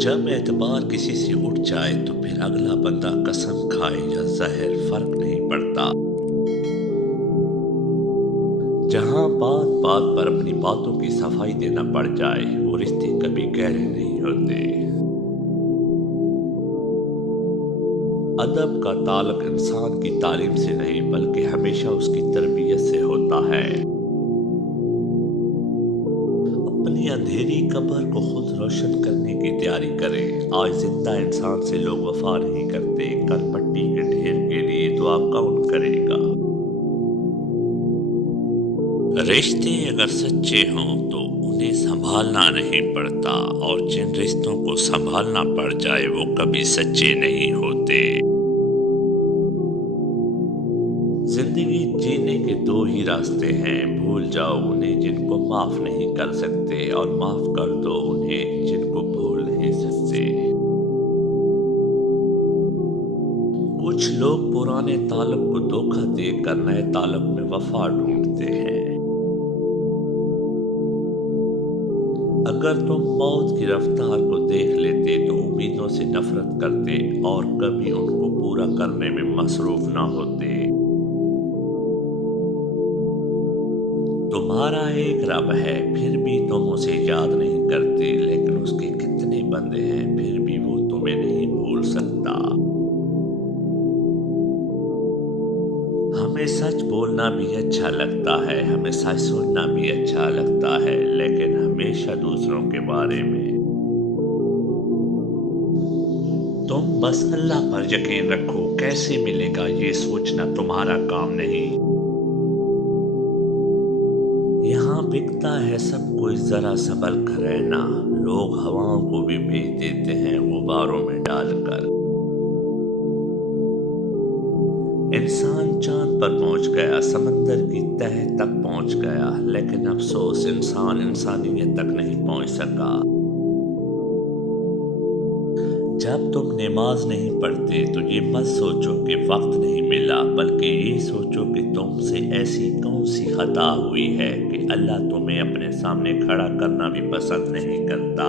جب اعتبار کسی سے اٹھ جائے تو پھر اگلا بندہ قسم کھائے یا زہر فرق نہیں پڑتا۔ جہاں بات بات پر اپنی باتوں کی صفائی دینا پڑ جائے وہ رشتے کبھی گہرے نہیں ہوتے۔ ادب کا تعلق انسان کی تعلیم سے نہیں بلکہ ہمیشہ اس کی تربیت سے ہوتا ہے۔ اپنی اندھیری قبر کو خود روشن کرنے کی تیاری کریں۔ آج زندہ انسان سے لوگ وفا نہیں کرتے، کل مٹی کے ڈھیر کے لیے دعا کون کرے گا؟ رشتے اگر سچے ہوں تو انہیں سنبھالنا نہیں پڑتا، اور جن رشتوں کو سنبھالنا پڑ جائے وہ کبھی سچے نہیں ہوتے۔ زندگی جینے کے دو ہی راستے ہیں، بھول جاؤ انہیں جن کو معاف نہیں کر سکتے، اور معاف کر دو انہیں جن کو بھول نہیں سکتے۔ کچھ لوگ پرانے تعلق کو دھوکہ دے کر نئے تعلق میں وفا ڈھونڈتے ہیں۔ اگر تم موت کی رفتار کو دیکھ لیتے تو امیدوں سے نفرت کرتے اور کبھی ان کو پورا کرنے میں مصروف نہ ہوتے۔ تمہارا ایک رب ہے پھر بھی تم اسے یاد نہیں کرتے، لیکن اس کے کتنے بندے ہیں پھر بھی وہ تمہیں نہیں بھول سکتا۔ ہمیں سچ بولنا بھی اچھا لگتا ہے، ہمیں سچ سننا بھی اچھا لگتا ہے، لیکن ہمیشہ دوسروں کے بارے میں۔ تم بس اللہ پر یقین رکھو، کیسے ملے گا یہ سوچنا تمہارا کام نہیں۔ یہاں بکتا ہے سب کچھ، ذرا سنبھل کر رہنا۔ لوگ ہواؤں کو بھی بھیج دیتے ہیں غباروں میں ڈال کر۔ انسان چاند پر پہنچ گیا، سمندر کی تہ تک پہنچ گیا، لیکن افسوس انسان انسانیت تک نہیں پہنچ سکا۔ جب تم نماز نہیں پڑھتے تو یہ مت سوچو کہ وقت نہیں ملا، بلکہ یہ سوچو کہ تم سے ایسی کون سی خطا ہوئی ہے کہ اللہ تمہیں اپنے سامنے کھڑا کرنا بھی پسند نہیں کرتا۔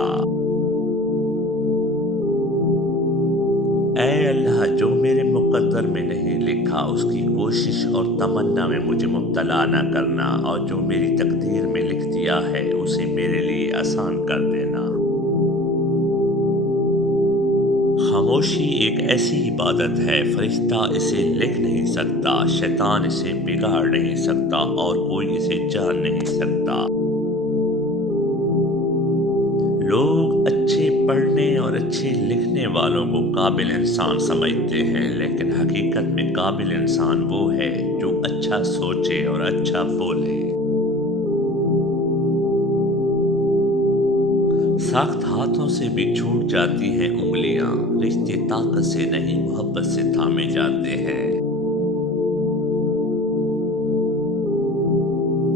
اے اللہ، جو میرے مقدر میں نہیں لکھا اس کی کوشش اور تمنا میں مجھے مبتلا نہ کرنا، اور جو میری تقدیر میں لکھ دیا ہے اسے میرے لیے آسان کر دینا۔ خاموشی ایک ایسی عبادت ہے، فرشتہ اسے لکھ نہیں سکتا، شیطان اسے بگاڑ نہیں سکتا، اور کوئی اسے جان نہیں سکتا۔ لوگ اچھے پڑھنے اور اچھے لکھنے والوں کو قابل انسان سمجھتے ہیں، لیکن حقیقت میں قابل انسان وہ ہے جو اچھا سوچے اور اچھا بولے۔ سخت ہاتھوں سے بھی چھوٹ جاتی ہیں انگلیاں، رشتے طاقت سے نہیں محبت سے تھامے جاتے ہیں۔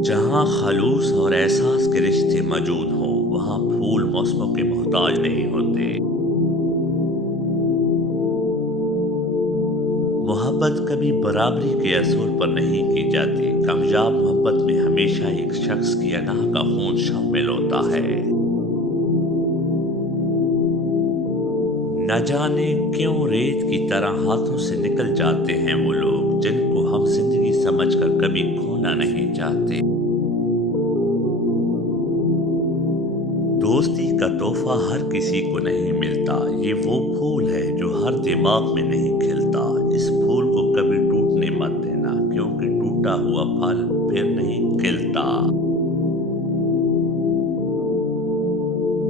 جہاں خلوص اور احساس کے رشتے موجود ہوں وہاں پھول موسموں کے محتاج نہیں ہوتے۔ محبت کبھی برابری کے اصول پر نہیں کی جاتی، کامیاب محبت میں ہمیشہ ایک شخص کی انا کا خون شامل ہوتا ہے۔ نہ جانے کیوں ریت کی طرح ہاتھوں سے نکل جاتے ہیں وہ لوگ جن کو ہم زندگی سمجھ کر کبھی کھونا نہیں چاہتے۔ دوستی کا تحفہ ہر کسی کو نہیں ملتا، یہ وہ پھول ہے جو ہر دماغ میں نہیں کھلتا۔ اس پھول کو کبھی ٹوٹنے مت دینا، کیونکہ ٹوٹا ہوا پھل پھر نہیں کھلتا۔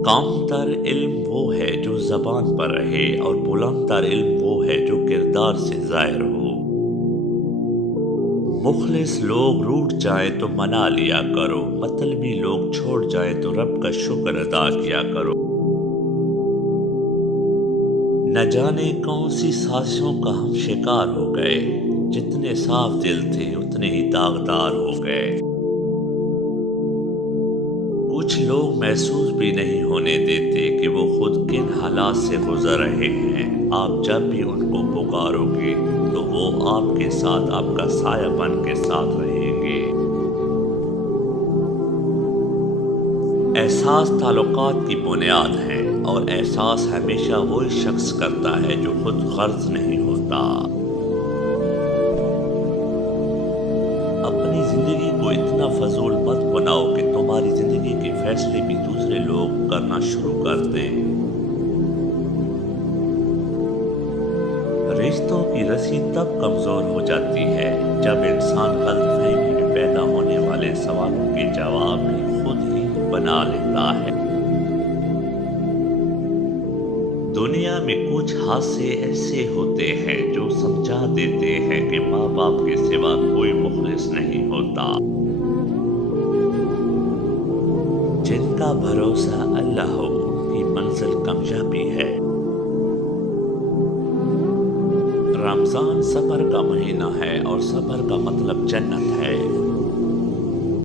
کم تر علم وہ ہے جو زبان پر رہے، اور بلند تر علم وہ ہے جو کردار سے ظاہر ہو۔ مخلص لوگ روٹھ جائیں تو منا لیا کرو، مطلبی لوگ چھوڑ جائیں تو رب کا شکر ادا کیا کرو۔ نہ جانے کون سی سازشوں کا ہم شکار ہو گئے، جتنے صاف دل تھے اتنے ہی داغدار ہو گئے۔ کچھ لوگ محسوس بھی نہیں ہونے دیتے کہ وہ خود کن حالات سے گزر رہے ہیں۔ آپ جب بھی ان کو پکارو گے تو وہ آپ کے ساتھ آپ کا سایہ بن کے ساتھ رہیں گے۔ احساس تعلقات کی بنیاد ہیں، اور احساس ہمیشہ وہی شخص کرتا ہے جو خود غرض نہیں ہوتا۔ اپنی زندگی کو اتنا فضول مت بناؤ کہ تمہاری زندگی کے فیصلے بھی دوسرے لوگ کرنا شروع کر دیں۔ رشتوں کی رسی تب کمزور ہو جاتی ہے جب انسان غلط فہمی میں پیدا ہونے والے سوالوں کے جواب بھی خود ہی بنا لیتا ہے۔ دنیا میں کچھ حادثے ایسے ہوتے ہیں جو سمجھا دیتے ہیں کہ ماں باپ کے سوا کوئی مخلص نہیں ہوتا۔ جن کا بھروسہ اللہ ہو ان کی منزل کامیابی ہے۔ رمضان صبر کا مہینہ ہے اور صبر کا مطلب جنت ہے۔